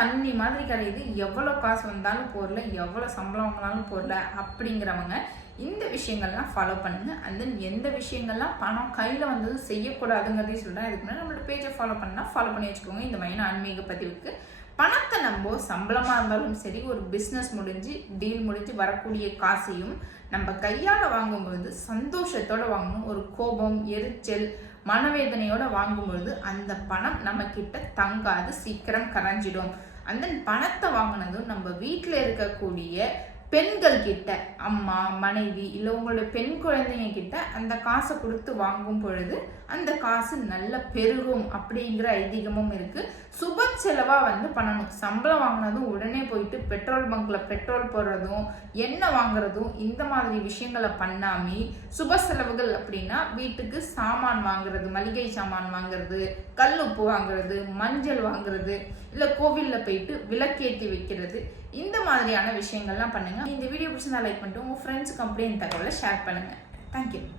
தண்ணி மாதிரி கிடையாது. எவ்வளோ காசு வந்தாலும் போடல, எவ்வளோ சம்பளம் வாங்கினாலும் போடல அப்படிங்கிறவங்க இந்த விஷயங்கள்லாம் ஃபாலோ பண்ணுங்க. அண்ட் தென் எந்த விஷயங்கள்லாம் பணம் கையில் வந்தது செய்யக்கூடாதுங்கிறதையும் சொல்கிறேன். இதுக்கு முன்னாடி நம்மளோட பேஜை ஃபாலோ பண்ணி வச்சுக்கோங்க. இந்த மைன ஆன்மீக பதிவுக்கு பணத்தை நம்ம சம்பளமாக இருந்தாலும் சரி, ஒரு பிஸ்னஸ் முடிஞ்சு டீல் முடிஞ்சு வரக்கூடிய காசையும் நம்ம கையால் வாங்கும்பொழுது சந்தோஷத்தோடு வாங்கணும். ஒரு கோபம், எரிச்சல், மனவேதனையோட வாங்கும்பொழுது அந்த பணம் நம்ம கிட்ட தங்காது, சீக்கிரம் கரைஞ்சிடும். அந்த பணத்தை வாங்கினதும் நம்ம வீட்டில் இருக்கக்கூடிய பெண்கள் கிட்ட, அம்மா, மனைவி, இல்லை உங்களோட பெண் குழந்தைங்க கிட்ட அந்த காசை கொடுத்து வாங்கும் பொழுது அந்த காசு நல்ல பெருகும் அப்படிங்கிற ஐதீகமும் இருக்கு. சுப செலவா பண்ணணும். சம்பளம் வாங்கினதும் உடனே போயிட்டு பெட்ரோல் பங்க்ல பெட்ரோல் போடுறதும், எண்ணெய் வாங்குறதும், இந்த மாதிரி விஷயங்களை பண்ணாம சுப செலவுகள் அப்படின்னா வீட்டுக்கு சாமான் வாங்குறது, மளிகை சாமான் வாங்குறது, கல் உப்பு வாங்குறது, மஞ்சள் வாங்குறது, இல்லை கோவில்ல போயிட்டு விளக்கேற்றி வைக்கிறது, இந்த மாதிரியான விஷயங்கள்லாம் பண்ணுங்க. இந்த வீடியோ பிடிச்சிருந்தா லைக் பண்ணிட்டு உங்க ஃப்ரெண்ட்ஸுக்கு அப்படியே இந்த தகவலை ஷேர் பண்ணுங்க. தேங்க்யூ.